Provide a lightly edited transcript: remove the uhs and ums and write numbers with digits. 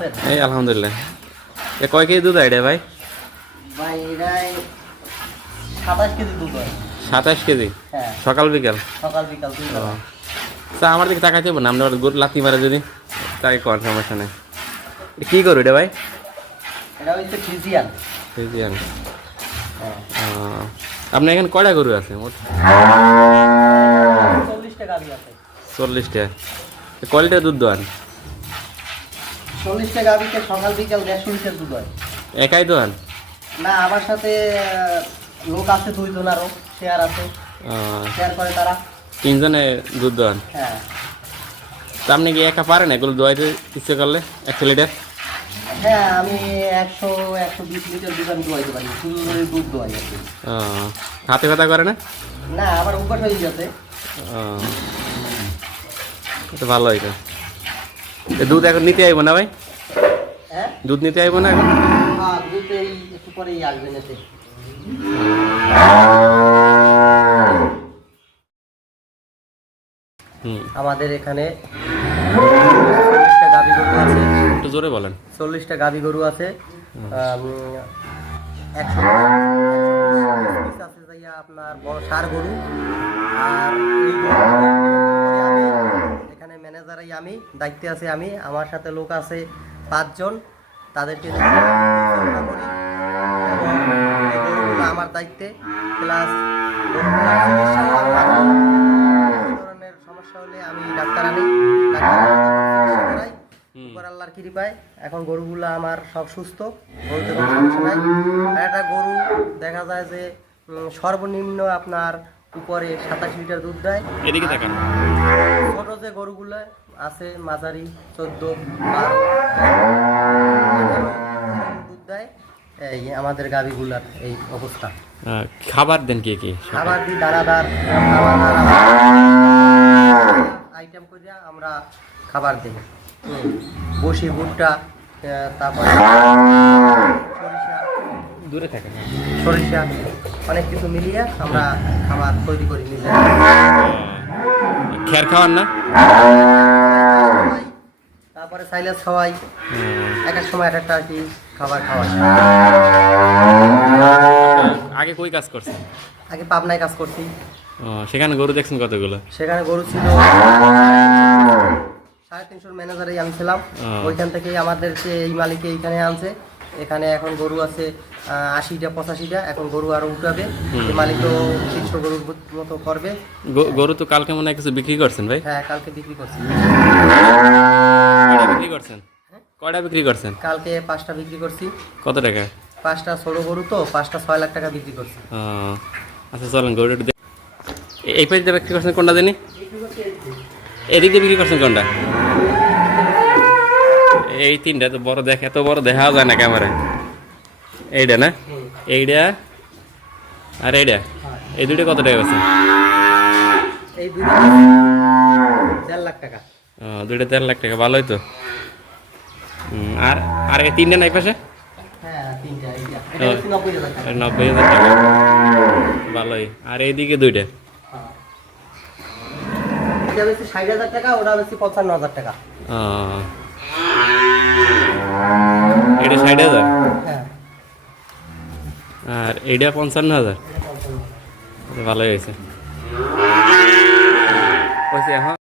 আছেন? এই আলহামদুলিল্লাহ। এ কয় কেজি দুধ হয় ভাই? ভাই এটাই 27 কেজি দুধ হয়। 27 কেজি? হ্যাঁ, সকাল বিকাল? সকাল বিকাল 2 বেলা। তা আমার দিকে তাকাইতে হবে না, আপনি আবার গরু লাথি মারে যদি, তাই কর, সমস্যা নেই। কি করু এটা ভাই? এটা হচ্ছে ফ্রিজিয়ান। ফ্রিজিয়ান। হ্যাঁ, আপনার এখানে কয়টা গরু আছে মোট? 40টা গাভী আছে। 40টা। কোয়ালিটির দুধ দোয়ান? 40টা গাভীতে সকাল বিকাল 150 লিটার দুধ হয়। একাই দোয়ান? না, আমার সাথে লোক আছে 2 জন, আরো শেয়ার আছে, শেয়ার করে তারা। 3 জনে দুধ দোয়ান? হ্যাঁ। তা আপনি কি একা পারেন এগুলো দোয়াইতে ইচ্ছে করলে 100 লিটার? হ্যাঁ, আমি 100-120 লিটার দুধ আমি দোয়াইতে পারি, শুধু দুধ দোয়াই আর কি। হাতে ব্যথা করে না? না, আমার অভ্যাস হয়ে গেছে। এটা ভালো এটা। দুধ এখন নিতে আইব না ভাই? হ্যাঁ, দুধ নিতে আইব না এখন? হ্যাঁ, দুধ এই একটু পরেই আসবেন এতে। আমাদের এখানে 40টা গাভী গরু আছে। একটু জোরে বলেন। 40টা গাভী গরু আছে। 100 আছে যাইয়া আপনার বড় ষাঁড় গরু। আর এই এখানে ম্যানেজারই আমি, দায়িত্বে আছি আমি, আমার সাথে লোক আছে 5 জন, তাদেরকে পরিচালনা করি এবং এই গরুগুলো আমার দায়িত্বে। প্লাস ধরনের সমস্যা হলে আমি ডাক্তার আনি, উপর আল্লাহর কৃপায় এখন গরুগুলো আমার সব সুস্থ, গরুতে কোনো সমস্যা নাই। একটা গরু দেখা যায় যে সর্বনিম্ন আপনার উপরে 27 লিটার দুধ দেয়। এদিকে তাকান। ছোট যে গরুগুলো আছে মাঝারি 14-12 দুধ দেয়। এই আমাদের গাভীগুলার এই অবস্থা। খাবার দেন কি কি? খাবার দিই দানাদার আইটেম করে আমরা খাবার দিই। বসি ভুট্টা, তারপরে সরিষা, দূরে থাকেন, সরিষা, অনেক কিছু মিলিয়ে আমরা খাবার তৈরি করি নিজে। খের খাওয়ান না? তারপরে সাইলেজ খাওয়াই, এক এক সময় এক একটা আর কি খাবার খাওয়াই। আগে কই কাজ করছেন? আগে পাবনায় কাজ করছি। সেখানে গরু দেখছেন কতগুলো? সেখানে গরু ছিল 350 ম্যানেজারেই আমি ছিলাম। ওইখান থেকেই আমাদেরকে এই মালিকে এইখানে আনছে। এখানে এখন গরু আছে 80টা 85টা, এখন গরু আরো উঠাবে। এই মালিক তো 300 গরুর মতো করবে। গরু তো কালকে মনে হয় কিছু বিক্রি করছেন ভাই? হ্যাঁ, কালকে বিক্রি করছি। কয়টা বিক্রি করছেন? কয়টা বিক্রি করছেন? কালকে 5টা বিক্রি করছি। কত টাকা? 5টা ছোট গরু তো 5টা 6 লাখ টাকা বিক্রি করছি। আচ্ছা চলেন গরু একটু এই পাশে বিক্রি করছেন কোনটা জানি? এদিকে বিক্রি করছেন কোনটা? এই 3টা তো বড় দেখে, এত বড় দেখা যায় না ক্যামেরায়। এইটা না? এইটা আর এইটা, এই দুটো কত টাকা আছে? এই দুটো 1.5 লাখ টাকা। দুইটা 1.5 লাখ টাকা, ভালোই তো। আর আর এই 3টা নাই পাশে? হ্যাঁ, 3টা এইটা। এটা হচ্ছে 90,000 টাকা। 90,000 টাকা, ভালোই। আর এইদিকে দুইটা? এটা হচ্ছে 60,000 টাকা, ওটা হচ্ছে 55,000 টাকা। এটা 60,000 হ্যাঁ, আর এইটা 55,000। ভালোই হয়েছে। এখন